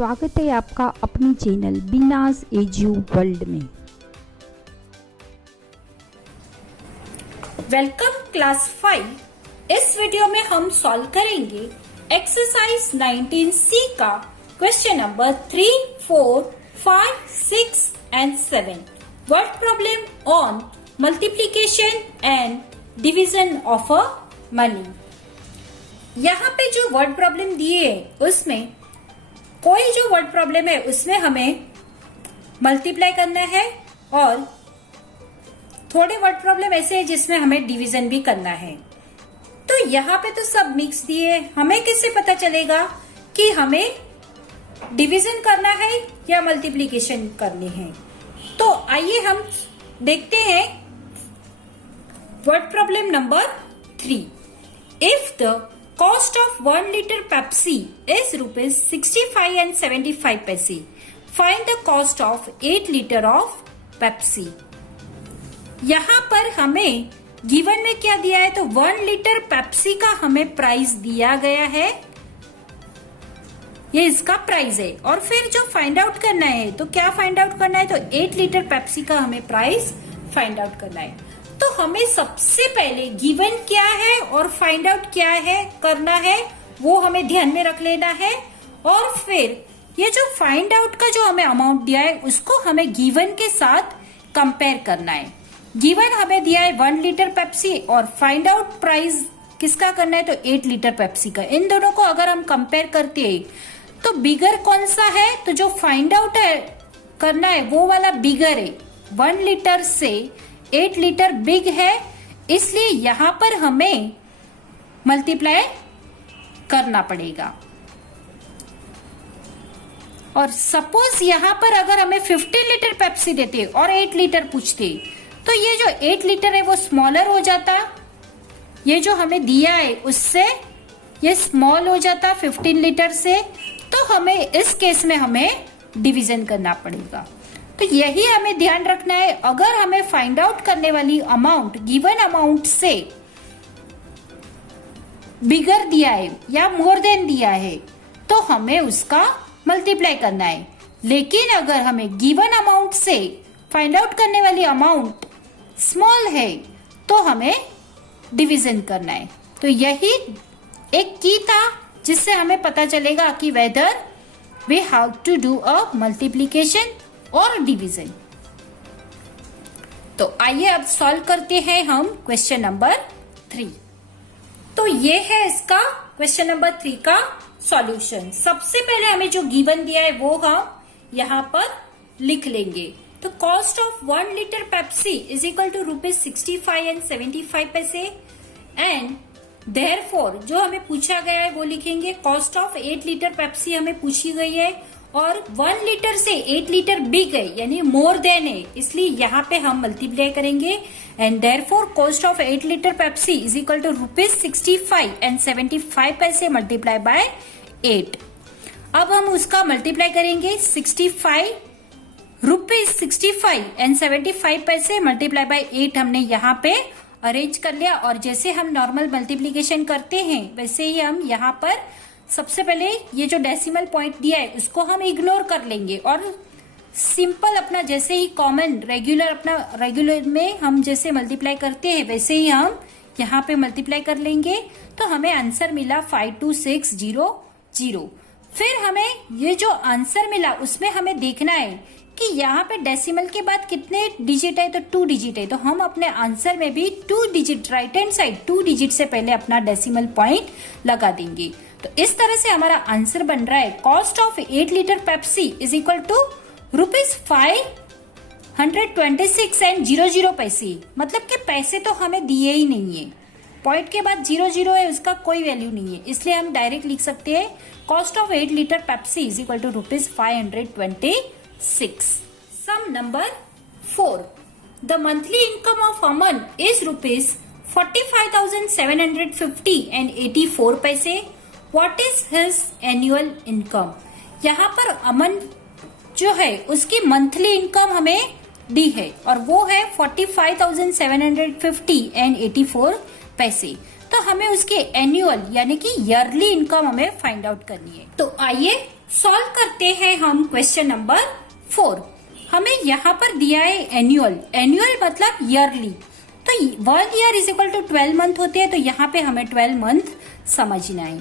स्वागत है आपका अपनी चैनल बिनाज एजू वर्ल्ड में। Welcome class 5। इस वीडियो में हम सॉल्व करेंगे एक्सरसाइज 19C का question number 3, 4, 5, 6 and 7 word problem on multiplication and division of a money. यहाँ पे जो वर्ड प्रॉब्लम दिए है उसमें कोई जो वर्ड प्रॉब्लम है उसमें हमें मल्टीप्लाई करना है और थोड़े वर्ड प्रॉब्लम ऐसे है जिसमें हमें डिवीजन भी करना है। तो यहाँ पे तो सब मिक्स दिए, हमें कैसे पता चलेगा कि हमें डिवीजन करना है या मल्टीप्लिकेशन करनी है। तो आइए हम देखते हैं word problem number 3। If the cost of 1 liter Pepsi is rupees 65 and 75 paise. Find the cost of 8 liter of Pepsi. यहाँ पर हमें गिवन में क्या दिया है, तो 1 लीटर पेप्सी का हमें प्राइस दिया गया है, ये इसका प्राइस है। और फिर जो फाइंड आउट करना है, तो क्या फाइंड आउट करना है, तो 8 लीटर पेप्सी का हमें प्राइस फाइंड आउट करना है। तो हमें सबसे पहले गिवन क्या है और फाइंड आउट क्या है करना है, वो हमें ध्यान में रख लेना है। और फिर ये जो फाइंड आउट का जो हमें अमाउंट दिया है उसको हमें गिवन के साथ कंपेयर करना है। गिवन हमें दिया है 1 लीटर पेप्सी और फाइंड आउट प्राइस किसका करना है, तो 8 लीटर पेप्सी का। इन दोनों को अगर हम कंपेयर करते हैं तो बिगर कौन सा है, तो जो फाइंड आउट है करना है वो वाला बिगर है। 1 लीटर से 8 लीटर बिग है, इसलिए यहां पर हमें मल्टीप्लाई करना पड़ेगा। और सपोज यहां पर अगर हमें 15 लीटर पेप्सी देते और 8 लीटर पूछते, तो ये जो 8 लीटर है वो स्मॉलर हो जाता, ये जो हमें दिया है उससे ये स्मॉल हो जाता 15 लीटर से। तो हमें इस केस में हमें डिवीजन करना पड़ेगा। तो यही हमें ध्यान रखना है। अगर हमें फाइंड आउट करने वाली अमाउंट गिवन अमाउंट से बिगर दिया है या मोर देन दिया है, तो हमें उसका मल्टीप्लाई करना है। लेकिन अगर हमें गिवन अमाउंट से फाइंड आउट करने वाली अमाउंट स्मॉल है, तो हमें डिवीजन करना है। तो यही एक की था जिससे हमें पता चलेगा कि whether we have to do a multiplication और डिवीजन। तो आइए अब सॉल्व करते हैं हम क्वेश्चन नंबर 3। तो ये है इसका क्वेश्चन नंबर 3 का सॉल्यूशन। सबसे पहले हमें जो गिवन दिया है वो हम यहाँ पर लिख लेंगे। तो cost of 1 litre Pepsi is equal to ₹65 and 75 पैसे एंड देयरफॉर जो हमें पूछा गया है वो लिखेंगे। कॉस्ट ऑफ 8 लीटर पेप्सी हमें पूछी गई है और 1 लीटर से 8 लीटर बिग है यानी मोर देन है, इसलिए यहाँ पे हम मल्टीप्लाई करेंगे। And therefore cost of 8 litre Pepsi is equal to ₹65 and 75 पैसे मल्टीप्लाई बाय 8। अब हम उसका मल्टीप्लाई करेंगे। ₹65 एंड 75 पैसे मल्टीप्लाई बाय 8 हमने यहाँ पे अरेंज कर लिया। और जैसे हम नॉर्मल मल्टीप्लीकेशन करते हैं वैसे ही हम यहाँ पर सबसे पहले ये जो डेसिमल पॉइंट दिया है उसको हम इग्नोर कर लेंगे और सिंपल अपना जैसे ही कॉमन रेगुलर में हम जैसे मल्टीप्लाई करते हैं वैसे ही हम यहाँ पे मल्टीप्लाई कर लेंगे। तो हमें आंसर मिला 52600। फिर हमें ये जो आंसर मिला उसमें हमें देखना है कि यहाँ पे डेसिमल के बाद कितने डिजिट है, तो 2 डिजिट है। तो हम अपने आंसर में भी 2 digit right hand side 2 digit से पहले अपना डेसिमल पॉइंट लगा देंगे। तो इस तरह से हमारा आंसर बन रहा है cost of 8 litre Pepsi is equal to ₹526 and 00 पैसे। मतलब कि पैसे तो हमें दिए ही नहीं है, पॉइंट के बाद 00 है, उसका कोई वैल्यू नहीं है, इसलिए हम डायरेक्ट लिख सकते हैं cost of 8 litre Pepsi is equal to ₹526। Sum number 4। The monthly income of Aman is ₹45,750 and 84 पैसे। What is his annual income? यहाँ पर अमन जो है उसकी मंथली इनकम हमें दी है और वो है 45,750 एंड 84 पैसे। तो हमें उसके एनुअल यानी कि ईयरली इनकम हमें फाइंड आउट करनी है। तो आइए सॉल्व करते हैं हम क्वेश्चन नंबर 4। हमें यहाँ पर दिया है एनुअल। एनुअल मतलब ईयरली, तो 1 year is equal to 12 month होते हैं, तो यहाँ पे हमें 12 मंथ समझना है।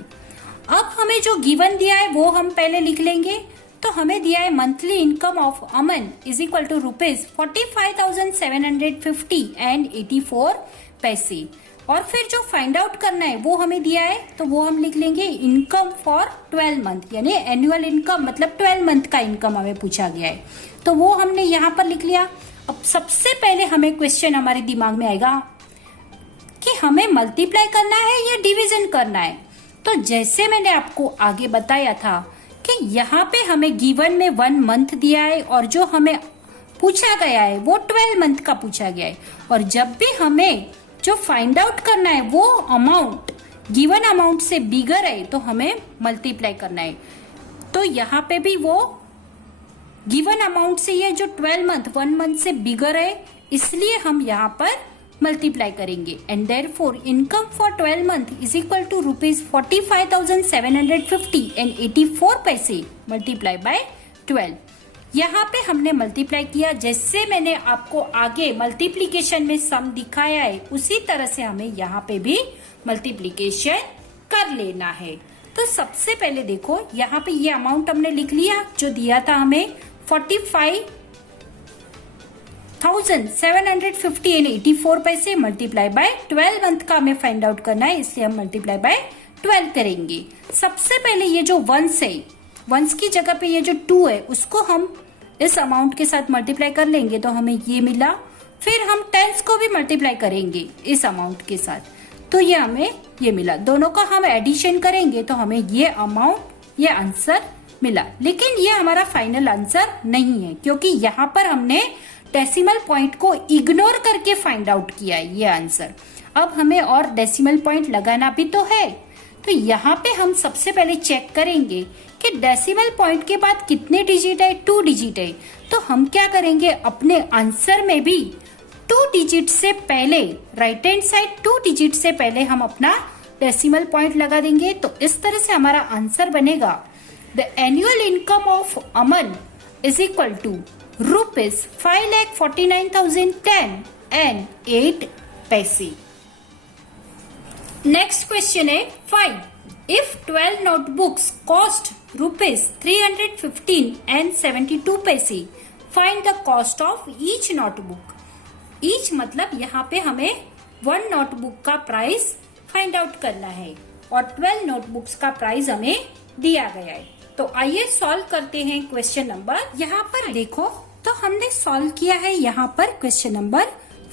अब हमें जो गिवन दिया है वो हम पहले लिख लेंगे। तो हमें दिया है monthly income of Aman is equal to ₹45,750.84 और फिर जो फाइंड आउट करना है वो हमें दिया है, तो वो हम लिख लेंगे इनकम फॉर 12 मंथ, यानी एनुअल इनकम मतलब 12 मंथ का इनकम हमें पूछा गया है, तो वो हमने यहाँ पर लिख लिया। अब सबसे पहले हमें क्वेश्चन हमारे दिमाग में आएगा कि हमें मल्टीप्लाई करना है या डिवीजन करना है। तो जैसे मैंने आपको आगे बताया था कि यहाँ पे हमें गिवन में 1 मंथ दिया है और जो हमें पूछा गया है वो 12 मंथ का पूछा गया है, और जब भी हमें जो फाइंड आउट करना है वो अमाउंट गिवन अमाउंट से बिगर है तो हमें मल्टीप्लाई करना है। तो यहाँ पे भी वो गिवन अमाउंट से ये जो 12 मंथ 1 मंथ से बिगर है, इसलिए हम यहाँ पर मल्टीप्लाई करेंगे। And therefore income for 12 month is equal to ₹45,750.84 multiply by 12। यहाँ पे हमने मल्टीप्लाई किया, जैसे मैंने आपको आगे मल्टीप्लीकेशन में सम दिखाया है उसी तरह से हमें यहाँ पे भी मल्टीप्लीकेशन कर लेना है। तो सबसे पहले देखो यहाँ पे ये अमाउंट हमने लिख लिया जो दिया था हमें 45,750.84 मल्टीप्लाई बाय 12 मंथ का हमें फाइंड आउट करना है, इसलिए हम मल्टीप्लाई बाय 12 करेंगे। सबसे पहले ये जो वंस है, वंस की जगह पे ये जो 2 है उसको हम इस अमाउंट के साथ मल्टीप्लाई कर लेंगे तो हमें ये मिला। फिर हम टेंस को भी मल्टीप्लाई करेंगे इस अमाउंट के साथ, तो ये हमें ये मिला। दोनों का हम एडिशन करेंगे तो हमें ये अमाउंट ये आंसर मिला। लेकिन ये हमारा फाइनल आंसर नहीं है, क्योंकि यहाँ पर हमने डेसिमल पॉइंट को इग्नोर करके फाइंड आउट किया है ये आंसर। अब हमें और डेसिमल पॉइंट लगाना भी तो है, तो यहाँ पे हम सबसे पहले चेक करेंगे कि डेसिमल पॉइंट के बाद कितने डिजिट है, 2 डिजिट है। तो हम क्या करेंगे, अपने आंसर में भी 2 डिजिट से पहले राइट हैंड साइड 2 डिजिट से पहले हम अपना डेसिमल पॉइंट लगा देंगे। तो इस तरह से हमारा आंसर बनेगा the annual income of Aman is equal to ₹5,49,010.08। Next question है 5। If 12 notebooks cost ₹315.72, find the cost of each notebook. Each मतलब यहाँ पे हमें 1 नोटबुक का प्राइस फाइंड आउट करना है और 12 नोटबुक्स का प्राइस हमें दिया गया है। तो आइए सॉल्व करते हैं क्वेश्चन नंबर। यहाँ पर देखो तो हमने सॉल्व किया है यहाँ पर क्वेश्चन नंबर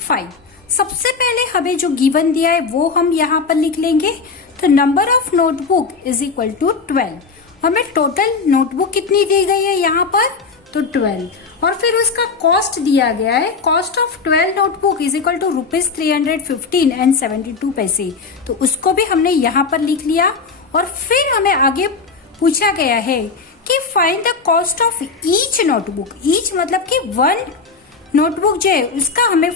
5। सबसे पहले हमें जो गिवन दिया है वो हम यहाँ पर लिख लेंगे। तो number of notebook is equal to 12। हमें टोटल नोटबुक कितनी दी गई है यहाँ पर, तो 12, और फिर उसका कॉस्ट दिया गया है। Cost of 12 notebook is equal to ₹315.72। तो उसको भी हमने यहाँ पर लिख लिया। और फिर हमें आगे पूछा गया है कि find the cost of each notebook. Each मतलब कि 1 नोटबुक जो है उसका हमें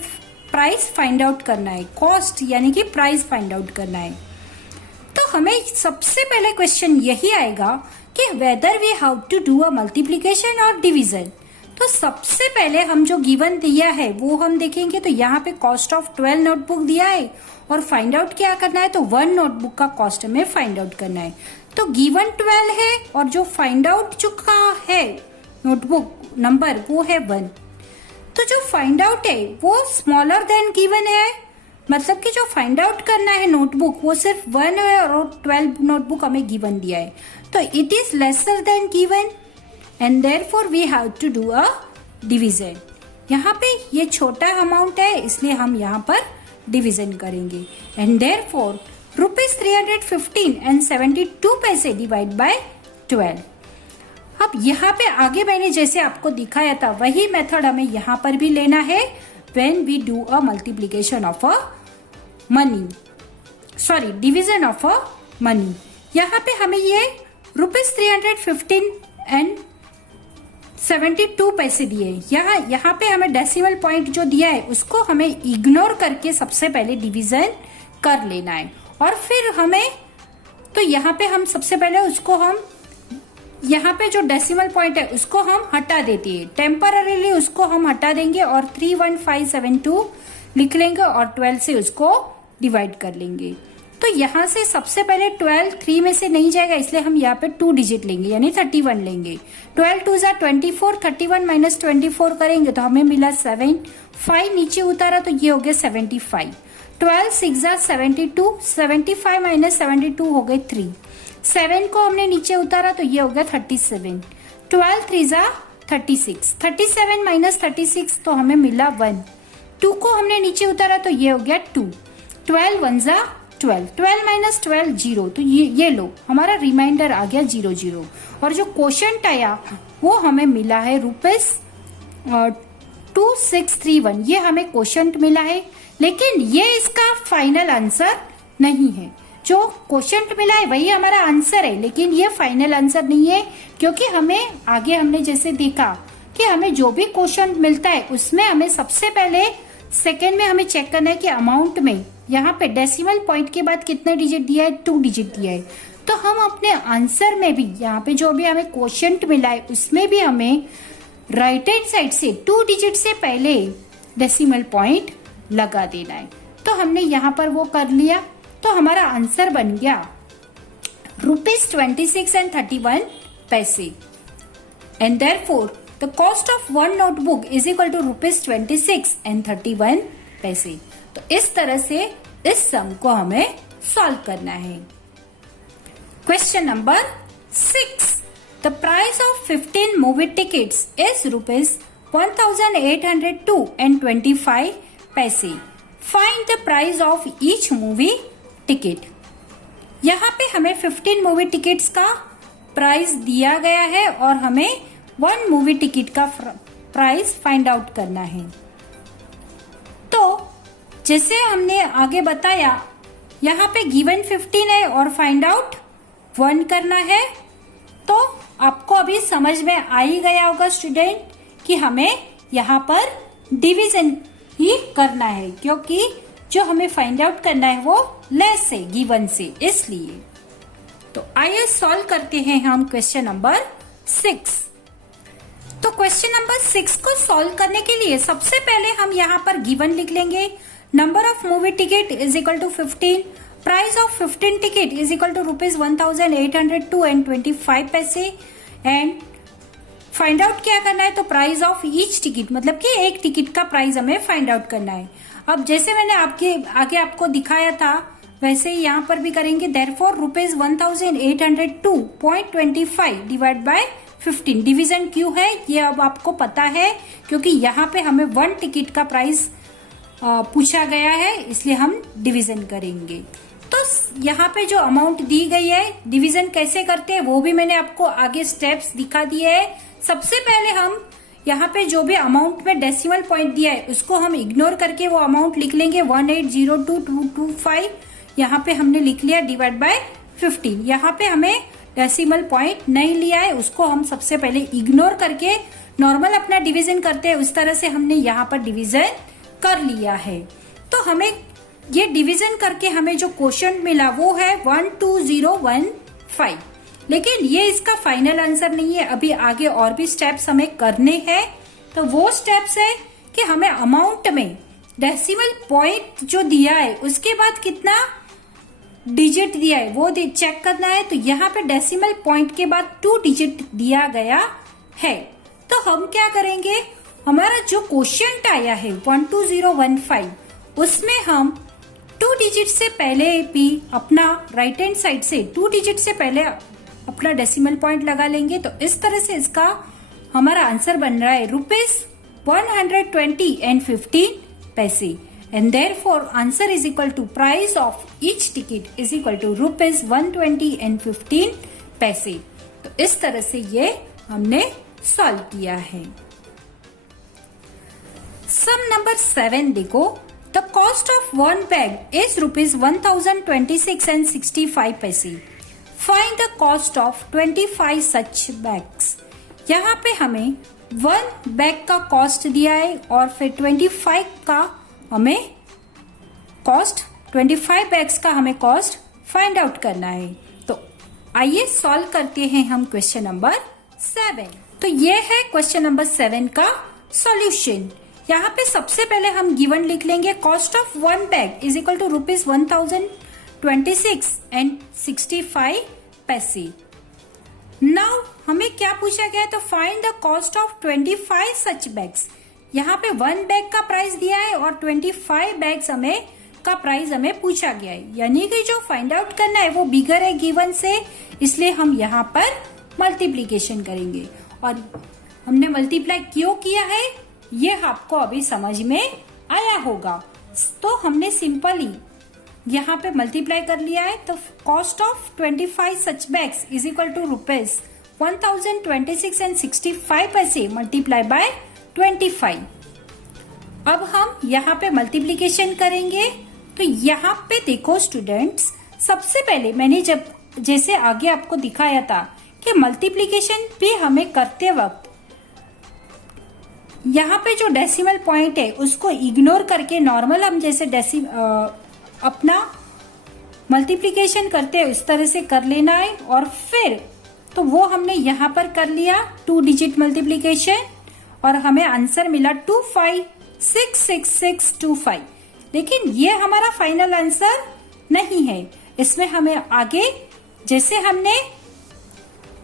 प्राइस फाइंड आउट करना है। कॉस्ट यानी कि प्राइस फाइंड आउट करना है। तो हमें सबसे पहले क्वेश्चन यही आएगा कि whether we how to do a multiplication और डिवीजन। तो सबसे पहले हम जो गिवन दिया है वो हम देखेंगे। तो यहाँ पे कॉस्ट ऑफ 12 नोटबुक दिया है और फाइंड आउट क्या करना है, तो 1 नोटबुक का कॉस्ट हमें फाइंड आउट करना है। तो गिवन 12 है और जो फाइंड आउट चुका है नोटबुक नंबर वो है 1। तो जो फाइंड आउट है वो स्मॉलर देन गिवन है, मतलब कि जो फाइंड आउट करना है नोटबुक वो सिर्फ 1 है और 12 नोटबुक हमें गिवन दिया है। तो it is lesser than given and therefore we have to do a division. यहाँ पे ये छोटा अमाउंट है इसलिए हम यहाँ पर डिवीजन करेंगे। And therefore ₹315.72 divide by 12। अब यहाँ पे आगे मैंने जैसे आपको दिखाया था वही मेथड हमें यहाँ पर भी लेना है when we do a multiplication of a division of a money। यहाँ पे हमें ये ₹315.72 दिए। यहाँ पे हमें डेसिमल पॉइंट जो दिया है उसको हमें इग्नोर करके सबसे पहले डिवीजन कर लेना है। और फिर हमें तो यहाँ पे हम सबसे पहले उसको हम यहाँ पे जो डेसिमल पॉइंट है उसको हम हटा देते हैं, टेम्पररीली उसको हम हटा देंगे और 31572 लिख लेंगे और 12 से उसको डिवाइड कर लेंगे। तो यहाँ से सबसे पहले 12 3 में से नहीं जाएगा, इसलिए हम यहाँ पे 2 डिजिट लेंगे यानी 31 लेंगे। 12 2 जा 24, 31 माइनस 24 करेंगे तो हमें मिला 7, 5 नीचे उतारा तो ये हो गया 75। 12 6 जा 72, 75 माइनस 72 हो गए 3, 7 को हमने नीचे उतारा तो ये हो गया 37। 12 3 जा 36, 37 माइनस 36 तो हमें मिला 1, 2 को हमने नीचे उतारा तो ये हो गया 2, 12 1 जा 12, 12 माइनस 12 0, तो ये लो हमारा रिमाइंडर आ गया 0 0। और जो क्वोशंट आया वो हमें मिला है ₹2631, ये हमें क्वोशंट मिला है, लेकिन ये इसका फाइनल आंसर नहीं है। जो क्वोशंट मिला है वही हमारा आंसर है, लेकिन ये फाइनल आंसर नहीं है, क्योंकि हमें आगे हमने जैसे देखा कि हमें जो भी क्वोशंट मिलता है उसमें हमें सबसे पहले सेकेंड में हमें चेक करना है कि अमाउंट में यहाँ पे डेसिमल पॉइंट के बाद कितने डिजिट दिया है, 2 डिजिट दिया है। तो हम अपने आंसर में भी यहाँ पे जो भी हमें क्वोशंट मिला है उसमें भी हमें राइट हैंड साइड से 2 डिजिट से पहले डेसिमल पॉइंट लगा देना है। तो हमने यहाँ पर वो कर लिया, तो हमारा आंसर बन गया ₹26.31 and therefore the cost of one notebook is equal to ₹26.31। तो इस तरह से इस सम को हमें सॉल्व करना है। Question number 6, the price of 15 movie tickets is ₹1802.25। Find the price of each movie ticket. यहाँ पे हमें 15 मूवी टिकट्स का प्राइस दिया गया है और हमें 1 मूवी टिकट का प्राइस फाइंड आउट करना है। तो जैसे हमने आगे बताया, यहाँ पे गिवन 15 है और फाइंड आउट 1 करना है। तो आपको अभी समझ में आ ही गया होगा स्टूडेंट कि हमें यहाँ पर डिवीजन ही करना है, क्योंकि जो हमें फाइंड आउट करना है वो लेस है गिवन से, इसलिए। तो आइए सॉल्व करते हैं हम क्वेश्चन नंबर 6। तो क्वेश्चन नंबर 6 को सॉल्व करने के लिए सबसे पहले हम यहाँ पर गिवन लिख लेंगे। Number of movie ticket is equal to 15, price of 15 ticket is equal to ₹1802.25 and find out क्या करना है, तो प्राइस ऑफ ईच टिकट, मतलब कि एक टिकट का प्राइस हमें फाइंड आउट करना है। अब जैसे मैंने आगे आपको दिखाया था वैसे ही यहाँ पर भी करेंगे। देयरफॉर ₹1802.25 डिवाइड बाय 15, डिवीजन क्यों है ये अब आपको पता है, क्योंकि यहाँ पे हमें 1 टिकट का प्राइस पूछा गया है, इसलिए हम डिवीजन करेंगे। तो यहाँ पे जो अमाउंट दी गई है डिवीजन कैसे करते हैं वो भी मैंने आपको आगे स्टेप्स दिखा दिए है। सबसे पहले हम यहाँ पे जो भी अमाउंट में डेसिमल पॉइंट दिया है उसको हम इग्नोर करके वो अमाउंट लिख लेंगे 1802225। यहाँ पे हमने लिख लिया डिवाइड बाय 15। यहाँ पे हमें डेसिमल पॉइंट नहीं लिया है, उसको हम सबसे पहले इग्नोर करके नॉर्मल अपना डिवीजन करते हैं, उस तरह से हमने यहाँ पर डिवीजन कर लिया है। तो हमें ये डिवीजन करके हमें जो क्वोशंट मिला वो है 12015, लेकिन ये इसका फाइनल आंसर नहीं है। अभी आगे और भी स्टेप्स हमें करने हैं। तो वो स्टेप्स है कि हमें अमाउंट में डेसिमल पॉइंट जो दिया है उसके बाद कितना डिजिट दिया है वो चेक करना है। तो यहाँ पे डेसिमल पॉइंट के बाद 2 डिजिट दिया गया है। तो हम क्या करेंगे, हमारा जो क्वोशंट आया है 12015 उसमें हम 2 डिजिट से पहले भी अपना राइट हैंड साइड से 2 डिजिट से पहले अपना डेसिमल पॉइंट लगा लेंगे। तो इस तरह से इसका हमारा आंसर बन रहा है ₹120.15 and therefore answer is equal to price of each ticket is equal to ₹120.15। तो इस तरह से ये हमने सॉल्व किया है। सम नंबर 7 देखो, the cost of 1 bag is ₹1026.65। Find the cost of 25 such bags. यहाँ पे हमें 1 बैग का कॉस्ट दिया है और फिर 25 का हमें कॉस्ट 25 बैग्स का हमें कॉस्ट फाइंड आउट करना है। तो आइए सॉल्व करते हैं हम क्वेश्चन नंबर 7। तो ये है क्वेश्चन नंबर 7 का सॉल्यूशन। यहाँ पे सबसे पहले हम गिवन लिख लेंगे, cost of one bag is equal to ₹1026.65। Now हमें क्या पूछा गया है, तो find the cost of 25 such bags. यहाँ पे वन बैग का प्राइस दिया है और 25 बैग्स का प्राइस हमें पूछा गया है, यानी कि जो फाइंड आउट करना है वो बिगर है गिवन से, इसलिए हम यहाँ पर मल्टीप्लीकेशन करेंगे। और हमने मल्टीप्लाई क्यों किया है ये आपको अभी समझ में आया होगा। तो हमने सिंपली यहाँ पे मल्टीप्लाई कर लिया है। तो cost of 25 such bags is equal to ₹1026.65 multiply by 25। अब हम यहाँ पे मल्टीप्लीकेशन करेंगे। तो यहाँ पे देखो स्टूडेंट्स, सबसे पहले मैंने जैसे आगे आपको दिखाया था कि मल्टीप्लीकेशन पे हमें करते वक्त यहाँ पे जो डेसिमल पॉइंट है उसको इग्नोर करके नॉर्मल हम जैसे अपना मल्टीप्लीकेशन करते हैं उस तरह से कर लेना है। और फिर तो वो हमने यहाँ पर कर लिया 2 डिजिट मल्टीप्लीकेशन और हमें आंसर मिला 25666625। लेकिन ये हमारा फाइनल आंसर नहीं है, इसमें हमें आगे जैसे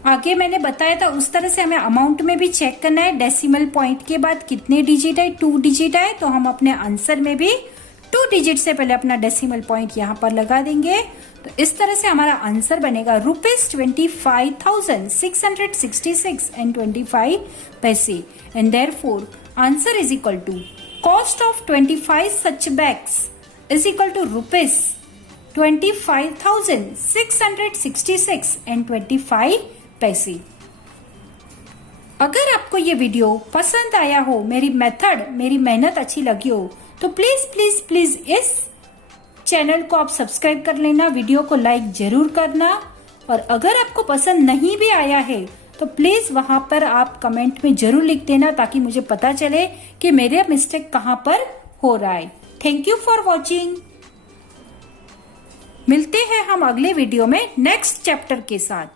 आगे मैंने बताया था उस तरह से हमें अमाउंट में भी चेक करना है। डेसिमल पॉइंट के बाद कितने डिजिट है, 2 डिजिट है, तो हम अपने आंसर में भी 2 डिजिट से पहले अपना डेसिमल पॉइंट यहाँ पर लगा देंगे। तो इस तरह से हमारा आंसर बनेगा ₹25,666.25 and therefore answer is equal to cost of 25 such bags is equal to ₹25,666.25। अगर आपको ये वीडियो पसंद आया हो, मेरी मेहनत अच्छी लगी हो, तो प्लीज इस चैनल को आप सब्सक्राइब कर लेना, वीडियो को लाइक जरूर करना। और अगर आपको पसंद नहीं भी आया है तो प्लीज वहां पर आप कमेंट में जरूर लिख देना ताकि मुझे पता चले कि मेरे मिस्टेक कहां पर हो रहा है। Thank you for watching. मिलते हैं हम अगले वीडियो में नेक्स्ट चैप्टर के साथ।